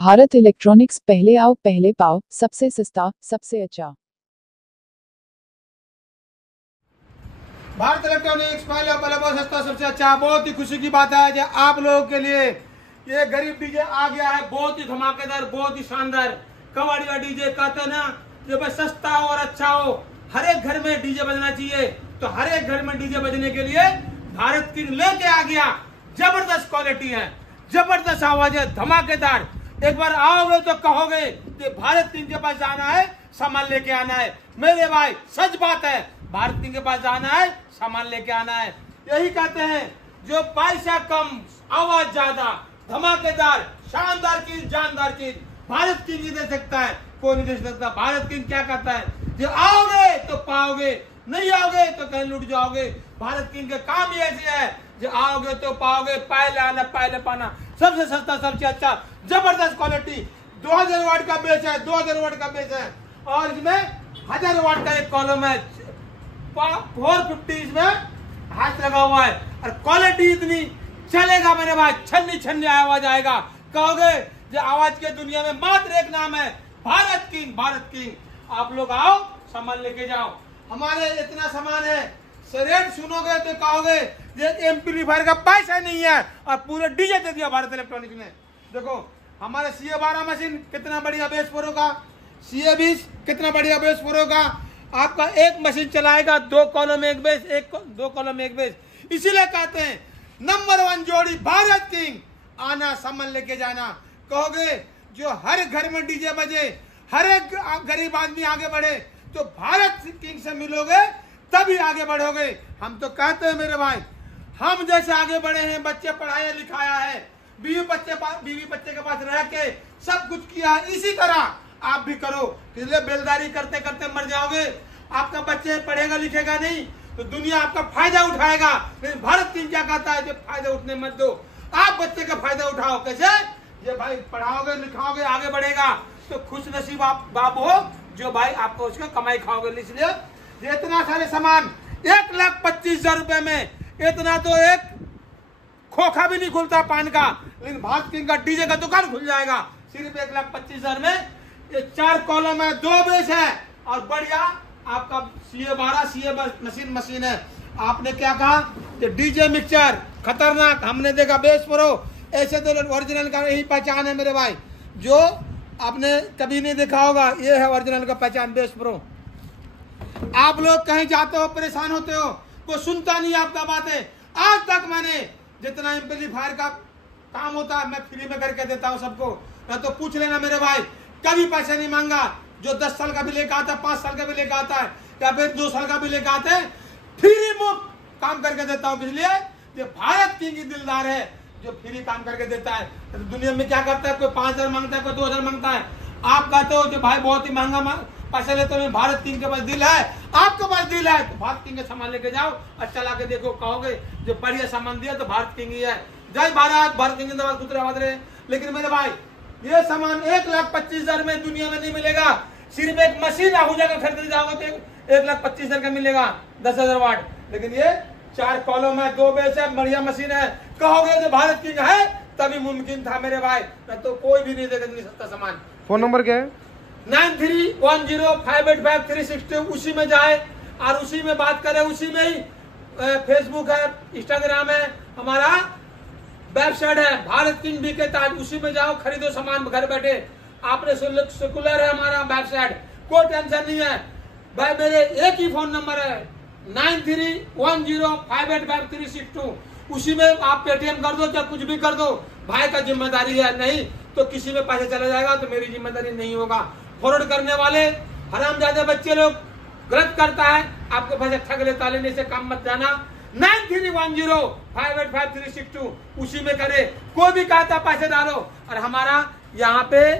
Bharat electronics, पहले आओ पहले पाओ, सबसे सस्ता सबसे अच्छा। भारत इलेक्ट्रॉनिक्स, पहले पहले बहुत सस्ता सबसे अच्छा। बहुत ही खुशी की बात है जो आप लोगों के लिए ये गरीब डीजे आ गया है, बहुत ही धमाकेदार, बहुत ही शानदार कवाड़िया डीजे। कहते हैं ना जो भाई सस्ता हो और अच्छा हो, हर एक घर में डीजे बजना चाहिए। तो हर एक घर में डीजे बजने के लिए भारत किंग लेके आ गया। जबरदस्त क्वालिटी है, जबरदस्त आवाज है, धमाकेदार। एक बार आओगे तो कहोगे कि भारत किंग के पास जाना है, सामान लेके आना है। मेरे भाई सच बात है, भारत किंग के पास जाना है, सामान लेके आना है। यही कहते हैं जो पैसा कम आवाज ज्यादा, धमाकेदार शानदार चीज, जानदार चीज भारत किंग ही दे सकता है, कोई नहीं दे सकता। भारत किंग क्या कहता है, जो आओगे तो पाओगे, नहीं आओगे तो कहीं लुट जाओगे। भारत किंग के काम ही ऐसे है, जो आओगे तो पाओगे, पहले आना पहले पाना, सबसे सस्ता सबसे अच्छा, जबरदस्त क्वालिटी। 2000 वाट का बेस है, 2000 वाट का बेस है, और इसमें 1000 वाट का एक कॉलम है, 450 इसमें हाथ लगा हुआ है। और क्वालिटी इतनी चलेगा मेरे भाई, छन्नी छन्नी आवाज आएगा। कहोगे जो आवाज के दुनिया में मात्र एक नाम है, भारत किंग। भारत किंग आप लोग आओ, सामान लेके जाओ। हमारे इतना सामान है, रेट सुनोगे तो कहोगे एम्पलीफायर का पैसा नहीं है, और पूरे डीजे दे दिया भारत इलेक्ट्रॉनिक्स ने। देखो हमारे CA12 मशीन कितना बढ़िया बेस प्रो का, CA20 कितना बढ़िया बेस प्रो का। आपका एक मशीन चलाएगा, 2 कॉलम एक बेस, 2 कॉलम एक बेस। इसीलिए कहते हैं नंबर 1 जोड़ी भारत किंग। आना सामान लेके जाना। कहोगे जो हर घर में डीजे बजे, हर एक गरीब आदमी आगे बढ़े, तो भारत किंग से मिलोगे तभी आगे बढ़ोगे। हम तो कहते हैं मेरे भाई, हम जैसे आगे बढ़े हैं, बच्चे पढ़ाया लिखाया है, बीवी बच्चे के पास रह के सब कुछ किया है, इसी तरह आप भी करो। इसलिए बेलदारी करते करते मर जाओगे। आपका बच्चे पढ़ेगा लिखेगा नहीं तो दुनिया आपका फायदा उठाएगा। लेकिन भारत किंग क्या कहता है, जो फायदा उठने मत दो, आप बच्चे का फायदा उठाओ। कैसे, ये भाई पढ़ाओगे लिखाओगे आगे बढ़ेगा तो खुश नसीब आप बाप हो, जो भाई आपको उसका कमाई खाओगे। इसलिए इतना सारे सामान 1,25,000 रुपए में, इतना तो एक खोखा भी नहीं खुलता पान का। लेकिन भारत किंग का डीजे का दुकान खुल जाएगा सिर्फ 1,25,000 में। ये 4 कॉलम है, 2 बेस है, और बढ़िया आपका CA12 मशीन है। आपने क्या कहा कि डीजे मिक्सचर खतरनाक, हमने देखा बेस प्रो, ऐसे तो ओरिजिनल का यही पहचान है मेरे भाई, जो आपने कभी नहीं देखा होगा। ये है ओरिजिनल का पहचान, बेस प्रो। आप लोग कहीं जाते हो परेशान होते हो, कोई सुनता नहीं आपका बातें। आज तक मैंने जितना एम्पलीफायर का काम होता है मैं फ्री में करके देता हूँ सबको। मैं तो पूछ लेना मेरे भाई, कभी पैसा नहीं मांगा। जो 10 साल का भी लेकर आता है, 5 साल का भी लेकर आता है, या फिर 2 साल का भी लेकर आते हैं, फ्री मुफ्त काम करके देता हूँ। इसलिए ये भारत किंग ही दिलदार है, जो फ्री काम करके देता है। तो दुनिया में क्या करता है, कोई 5,000 मांगता है, कोई 2,000 मांगता है। आप कहते हो जो भाई बहुत ही महंगा पैसा लेते हो, भारत किंग के पास दिल है, आपके पास दिल है तो भारत किंग का सामान लेके जाओ और चला के देखो। कहोगे जो बढ़िया सामान दिया तो भारत किंग ही है। जय भारत, भारत किंग जिंदाबाद, कुतरे रहे। लेकिन मेरे भाई ये सामान 1,25,000 में दुनिया में नहीं मिलेगा। सिर्फ एक मशीन आहूजा का खरीदने जाओगे तो 1,25,000 का मिलेगा, 10,000 वाट। लेकिन ये 4 कॉलम है, 2 बेस है, बढ़िया मशीन है। कहोगे जो भारत किंग है तभी मुमकिन था मेरे भाई, तो कोई भी नहीं देगा इतनी सस्ता सामान। फोन नंबर क्या है? 9310585360। उसी में जाए और उसी में बात करें। उसी में ही फेसबुक है, इंस्टाग्राम है, हमारा वेबसाइट है भारत किंग भी के ताज। उसी में जाओ, खरीदो सामान घर बैठे। आपने सेकुलर है हमारा वेबसाइट, कोई टेंशन नहीं है भाई। मेरे एक ही फोन नंबर है 9310585362। उसी में आप पेटीएम कर दो, चाहे कुछ भी कर दो, भाई का जिम्मेदारी है। नहीं तो किसी में पैसे चला जाएगा तो मेरी जिम्मेदारी नहीं होगा। फॉरवर्ड करने वाले हरामजादे बच्चे लोग गलत करता है, आपको पैसे ठग लेता, लेने से काम मत जाना। 9310585362 उसी में करे। कोई भी कहता पैसे डालो, और हमारा यहाँ पे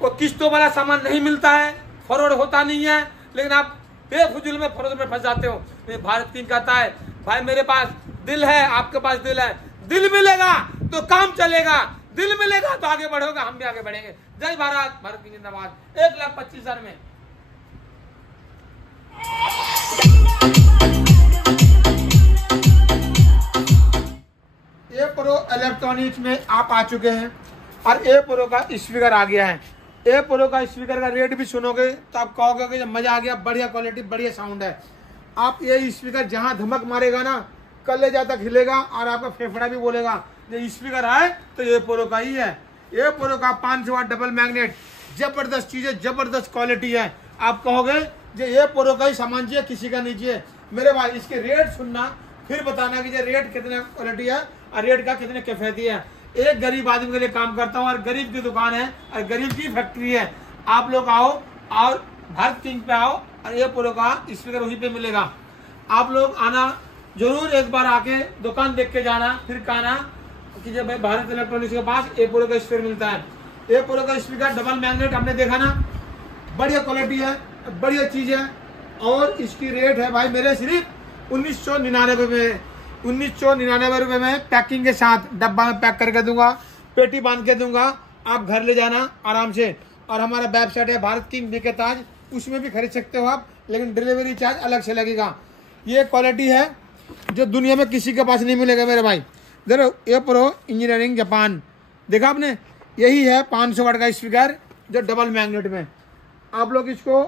कोई किस्तों वाला सामान नहीं मिलता है, फॉरवर्ड होता नहीं है। लेकिन आप बेफुजूल में फॉरवर्ड में फंस जाते हो। भारत किंग कहता है भाई मेरे पास दिल है, आपके पास दिल है, दिल मिलेगा तो काम चलेगा, दिल मिलेगा तो आगे बढ़ोगे, हम भी आगे बढ़ेंगे। जय भारत, भारत किंग जिंदाबाद। 1,25,000 में ये प्रो इलेक्ट्रॉनिक्स में आप आ चुके हैं। और ए प्रो का स्पीकर आ गया है। ए प्रो का स्पीकर का रेट भी सुनोगे तो आप कहोगे कि मजा आ गया, बढ़िया क्वालिटी, बढ़िया साउंड है। आप ये स्पीकर जहां धमक मारेगा ना, कलेजा तक हिलेगा और आपका फेफड़ा भी बोलेगा ये स्पीकर है तो ए प्रो का ही है। ए प्रो का 500 वाट डबल मैग्नेट, जबरदस्त चीज है, जबरदस्त क्वालिटी है। आप कहोगे ये ए प्रो का ही सामान चाहिए, किसी का नहीं चाहिए। मेरे भाई इसके रेट सुनना, फिर बताना कि ये रेट कितने क्वालिटी है और रेट का कितने किफायती है। एक गरीब आदमी के लिए काम करता हूँ और गरीब की दुकान है और गरीब की फैक्ट्री है। आप लोग आओ और भारत किंग पे आओ और ए प्रो का स्पीकर वहीं पे मिलेगा। आप लोग आना जरूर, एक बार आके दुकान देख के जाना, फिर कहना कि जब भाई भारत इलेक्ट्रॉनिक्स के पास ए प्रो का स्पीकर मिलता है। ए प्रो का स्पीकर डबल मैग्नेट हमने देखा ना, बढ़िया क्वालिटी है, बढ़िया चीज है। और इसकी रेट है भाई मेरे सिर्फ 1999 में। 1999 रुपये में पैकिंग के साथ डब्बा में पैक करके दूंगा, पेटी बांध के दूंगा, आप घर ले जाना आराम से। और हमारा वेबसाइट है भारत किंग बीके ताज, उसमें भी खरीद सकते हो आप, लेकिन डिलीवरी चार्ज अलग से लगेगा। ये क्वालिटी है जो दुनिया में किसी के पास नहीं मिलेगा मेरे भाई। देखो ए प्रो इंजीनियरिंग जापान, देखा आपने, यही है 500 वाट का स्पीकर जो डबल मैग्नेट में। आप लोग इसको,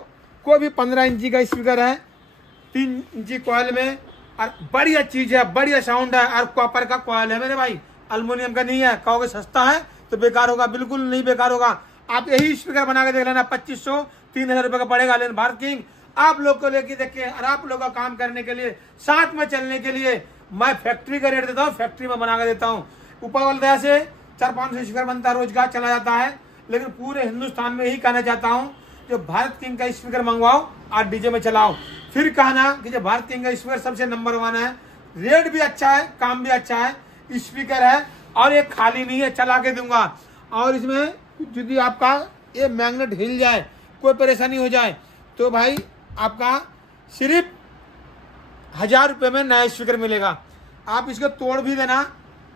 कोई भी 15 इंची का स्पीकर है, 3 इंची कॉइल में, और बढ़िया चीज है, बढ़िया साउंड है। और कॉपर का कॉइल है मेरे भाई, एल्युमिनियम का नहीं है। कहोगे सस्ता है तो बेकार होगा, बिल्कुल नहीं बेकार होगा। आप यही स्पीकर बना के देख लेना, 2500-3000 रुपये का पड़ेगा। लेकिन भारत किंग आप लोग को लेके देखिए, और आप लोग का काम करने के लिए, साथ में चलने के लिए मैं फैक्ट्री का रेट देता हूँ, फैक्ट्री में बना के देता हूँ। ऊपर वाले दया से 400-500 स्पीकर बनता है, रोजगार चला जाता है। लेकिन पूरे हिंदुस्तान में यही कहना चाहता हूँ, जो भारत किंग का स्पीकर मंगवाओ और डीजे में चलाओ। फिर कहना कि जो भारत किंग का स्पीकर सबसे नंबर 1 है, रेट भी अच्छा है, काम भी अच्छा है, स्पीकर है और ये खाली नहीं है, चला के दूंगा। और इसमें यदि आपका ये मैग्नेट हिल जाए, कोई परेशानी हो जाए, तो भाई आपका सिर्फ 1000 रुपये में नया स्पीकर मिलेगा। आप इसको तोड़ भी देना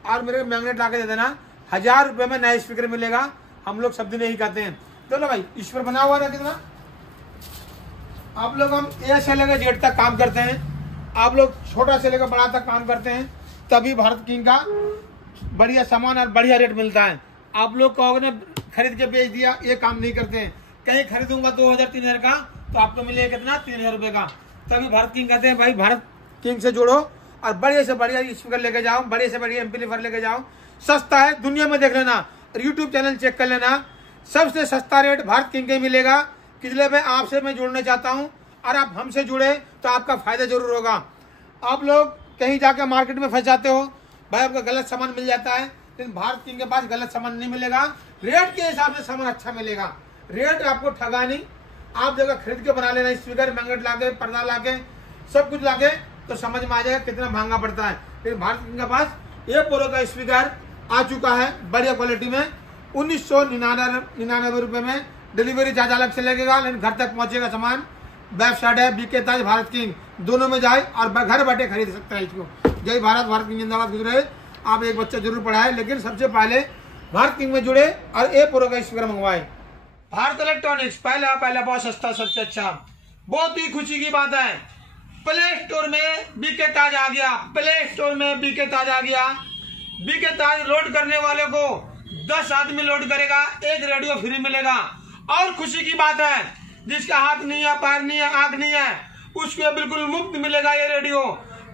और मेरे मैग्नेट ला के दे देना, 1000 रुपये में नया स्पीकर मिलेगा। हम लोग शब्द नहीं कहते हैं। चलो भाई, स्पीकर बना हुआ ना कितना। आप लोग, हम ए से लेकर जेड तक काम करते हैं, आप लोग छोटा से लेकर बड़ा तक काम करते हैं, तभी भारत किंग का बढ़िया सामान और बढ़िया रेट मिलता है। आप लोग कहोगे ना खरीद के बेच दिया, ये काम नहीं करते हैं। कहीं खरीदूंगा 2000-3000 का तो आपको मिलेगा कितना, 3000 रुपये का। तभी भारत किंग कहते हैं भाई भारत किंग से जुड़ो और बढ़िया से बढ़िया स्पीकर लेके जाओ, बढ़िया से बढ़िया एम्पलीफायर लेके जाओ। सस्ता है, दुनिया में देख लेना और यूट्यूब चैनल चेक कर लेना, सबसे सस्ता रेट भारत किंग का मिलेगा। इसलिए मैं आपसे मैं जुड़ना चाहता हूं और आप हमसे जुड़े तो आपका फायदा जरूर होगा। आप लोग कहीं जाकर मार्केट में फंस जाते हो भाई, आपका गलत सामान मिल जाता है, लेकिन भारत किंग के पास गलत सामान नहीं मिलेगा। रेट के हिसाब से सामान अच्छा मिलेगा, रेट आपको ठगा नहीं। आप जगह खरीद के बना लेना, स्पीकर मैग्नेट लाके, पर्दा लाके, सब कुछ लाके, तो समझ में आ जाएगा कितना महंगा पड़ता है। लेकिन भारत किंग के पास ये प्रो का स्पीकर आ चुका है बढ़िया क्वालिटी में, 1999 रुपये में। डिलीवरी चार्ज अलग से लगेगा, लेकिन घर तक पहुंचेगा सामान। वेबसाइट है बीके ताज भारत किंग, दोनों में जाए और घर बैठे खरीद सकता है इसको। जय भारत, भारत किंग जिंदाबाद। गुजरे आप एक बच्चा जरूर पढ़ाए, लेकिन सबसे पहले भारत किंग में जुड़े और ए प्रो का स्पीकर मंगवाए। भारत इलेक्ट्रॉनिक्स पहला बहुत सस्ता, सबसे अच्छा। बहुत ही खुशी की बात है, प्ले स्टोर में बीके ताज आ गया। प्ले स्टोर में बीके ताज आ गया। बीके ताज लोड करने वाले को 10 आदमी लोड करेगा, 1 रेडियो फ्री मिलेगा। और खुशी की बात है, जिसका हाथ नहीं है, पैर नहीं है, आंख नहीं है, उसको बिल्कुल मुफ्त मिलेगा ये रेडियो।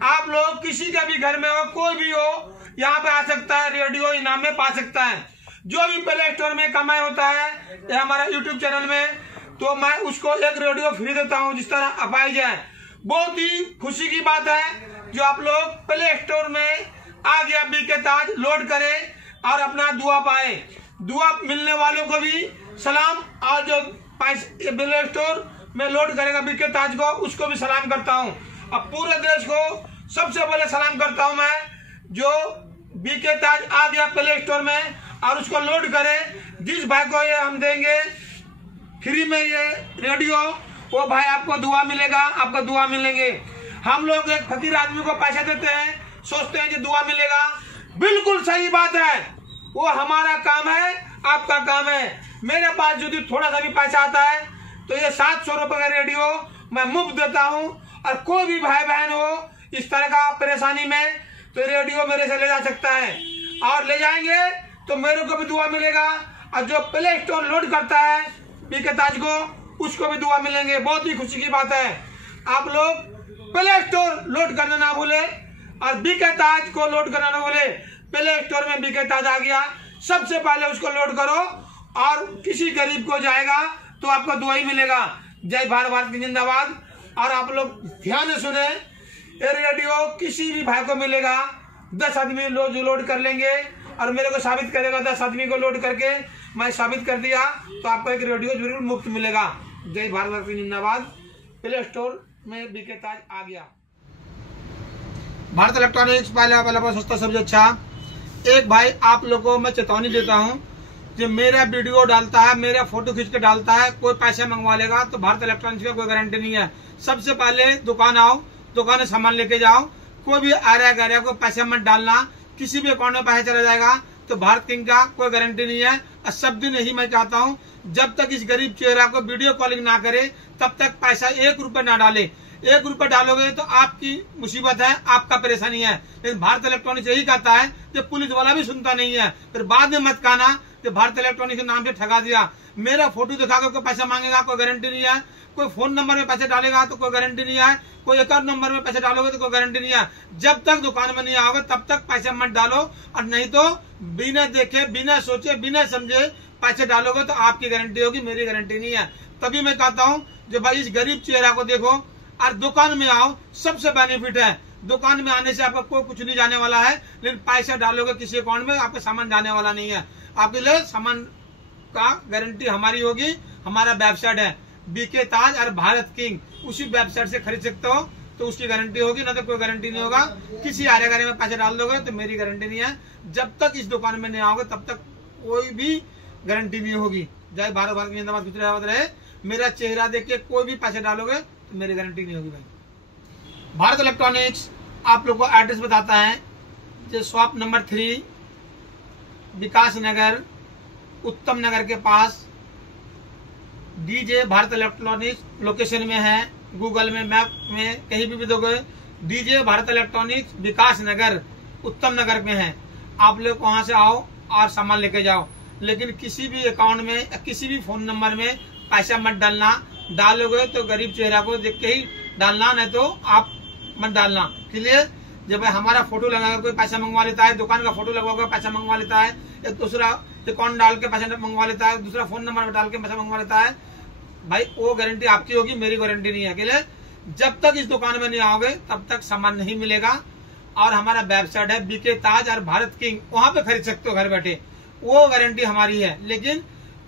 आप लोग किसी का भी घर में हो, कोई भी हो, यहाँ पे आ सकता है, रेडियो इनाम में पा सकता है। जो भी प्ले स्टोर में कमाई होता है ये हमारा यूट्यूब चैनल में, तो मैं उसको 1 रेडियो फ्री देता हूँ, जिस तरह अपाइज है। बहुत ही खुशी की बात है जो आप लोग प्ले स्टोर में आ गया बीके ताज, लोड करें और अपना दुआ पाए। दुआ मिलने वालों को भी सलाम, और जो प्ले स्टोर में लोड करेगा बीके ताज को, उसको भी सलाम करता हूं। अब पूरे देश को सबसे पहले सलाम करता हूं मैं, जो बीके ताज आ गया प्ले स्टोर में और उसको लोड करे। जिस भाई को ये हम देंगे फ्री में ये रेडियो, वो भाई आपको दुआ मिलेगा, आपका दुआ मिलेंगे। हम लोग एक फकीर आदमी को पैसे देते हैं, सोचते हैं कि दुआ मिलेगा, बिल्कुल सही बात है। वो हमारा काम है, आपका काम है। मेरे पास यदि थोड़ा सा भी पैसा आता है तो ये 700 रुपये का रेडियो मैं मुफ्त देता हूं। और कोई भी भाई बहन हो इस तरह का परेशानी में, तो रेडियो मेरे से ले जा सकता है। और ले जाएंगे तो मेरे को भी दुआ मिलेगा, और जो प्ले स्टोर लोड करता है बीके ताज को, उसको भी दुआ मिलेंगे। बहुत ही खुशी की बात है। आप लोग प्ले स्टोर लोड करना ना भूले और बीके ताज को लोड करना ना भूले। प्ले स्टोर में बीके ताज आ गया, सबसे पहले उसको लोड करो, और किसी गरीब को जाएगा तो आपको दुआ ही मिलेगा। जय भारत, भारत की जिंदाबाद। और आप लोग ध्यान से सुने, ये रेडियो किसी भी भाई को मिलेगा, 10 आदमी लोड कर लेंगे और मेरे को साबित करेगा 10 आदमी को लोड करके मैं साबित कर दिया तो आपको एक रेडियो जरूर मुफ्त मिलेगा। जय भारत, भारत की जिंदाबाद। प्ले स्टोर में बीके ताज आ गया। भारत इलेक्ट्रॉनिक्स पहला सस्ता सबसे अच्छा। एक भाई आप लोगों को मैं चेतावनी देता हूं, जो मेरा वीडियो डालता है, मेरा फोटो खींच के डालता है, कोई पैसे मंगवा लेगा तो भारत इलेक्ट्रॉनिक्स का कोई गारंटी नहीं है। सबसे पहले दुकान आओ, दुकान से सामान लेके जाओ। कोई भी आर्या गैरिया को पैसे मत डालना, किसी भी अकाउंट में पैसा चला जाएगा तो भारत किंग का कोई गारंटी नहीं है। और सब दिन यही मैं चाहता हूँ, जब तक इस गरीब चेहरा को वीडियो कॉलिंग ना करे तब तक पैसा 1 रुपए ना डाले। 1 रुपए डालोगे तो आपकी मुसीबत है, आपका परेशानी है। लेकिन भारत इलेक्ट्रॉनिक्स यही कहता है कि पुलिस वाला भी सुनता नहीं है। फिर बाद में मत कहना कि भारत इलेक्ट्रॉनिक्स के नाम से ठगा दिया। मेरा फोटो दिखाकर कोई पैसा मांगेगा, कोई गारंटी नहीं है। कोई फोन नंबर में पैसे डालेगा तो कोई गारंटी नहीं है। कोई अकाउंट नंबर में पैसे डालोगे तो कोई गारंटी नहीं है। जब तक दुकान में नहीं आओगे तब तक पैसे मत डालो, और नहीं तो बिना देखे, बिना सोचे, बिना समझे पैसे डालोगे तो आपकी गारंटी होगी, मेरी गारंटी नहीं है। तभी मैं कहता हूँ जो भाई इस गरीब चेहरा को देखो और दुकान में आओ, सबसे बेनिफिट है। दुकान में आने से आपको कोई कुछ नहीं जाने वाला है, लेकिन पैसा डालोगे किसी अकाउंट में आपका सामान जाने वाला नहीं है। आपके लिए सामान का गारंटी हमारी होगी। हमारा वेबसाइट है बीके ताज और भारत किंग, उसी वेबसाइट से खरीद सकते हो तो उसकी गारंटी होगी, ना तो कोई गारंटी नहीं होगा। किसी आर्या गैरिया में पैसे डाल दोगे तो मेरी गारंटी नहीं है। जब तक इस दुकान में नहीं आओगे तब तक कोई भी गारंटी नहीं होगी। जय भारत, भारत की जिंदाबाद, गुजरात रहे। मेरा चेहरा देख के कोई भी पैसे डालोगे तो मेरी गारंटी नहीं होगी भाई। भारत इलेक्ट्रॉनिक्स आप लोग को एड्रेस बताता है, जो शॉप नंबर 3 विकास नगर उत्तम नगर के पास डीजे भारत इलेक्ट्रॉनिक्स लोकेशन में है। गूगल में मैप में कहीं भी दोगे डीजे भारत इलेक्ट्रॉनिक्स विकास नगर उत्तम नगर में है। आप लोग वहां से आओ और सामान लेके जाओ, लेकिन किसी भी अकाउंट में, किसी भी फोन नंबर में पैसा मत डालना। डालोगे तो गरीब चेहरा को देख के ही डालना, नहीं तो आप मत डालना। क्लियर? जब हमारा फोटो लगा कोई पैसा मंगवा लेता है, दुकान का फोटो लगवा कर पैसा मंगवा लेता है, एक दूसरा अकाउंट डाल के पैसा मंगवा लेता है, दूसरा फोन नंबर डाल के पैसा मंगवा लेता है, भाई वो गारंटी आपकी होगी, मेरी गारंटी नहीं है। क्लियर? जब तक इस दुकान में नहीं आओगे तब तक सामान नहीं मिलेगा। और हमारा वेबसाइट है बीके ताज और भारत किंग, वहां पे खरीद सकते हो घर बैठे, वो गारंटी हमारी है। लेकिन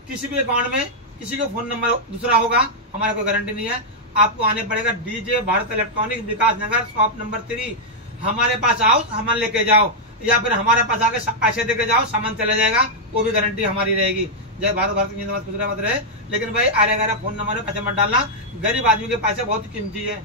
किसी भी अकाउंट में किसी का फोन नंबर दूसरा होगा, हमारा कोई गारंटी नहीं है। आपको आने पड़ेगा डीजे भारत इलेक्ट्रॉनिक्स विकास नगर शॉप नंबर 3। हमारे पास आओ, सामान लेके जाओ, या फिर हमारे पास आके पैसे देके जाओ, सामान चला जाएगा, वो भी गारंटी हमारी रहेगी। जय भारत, भारत की जिंदाबाद, गुजरात रहे। लेकिन भाई आरे फोन नंबर में पैसे मत डालना, गरीब आदमी के पैसे बहुत कीमती है।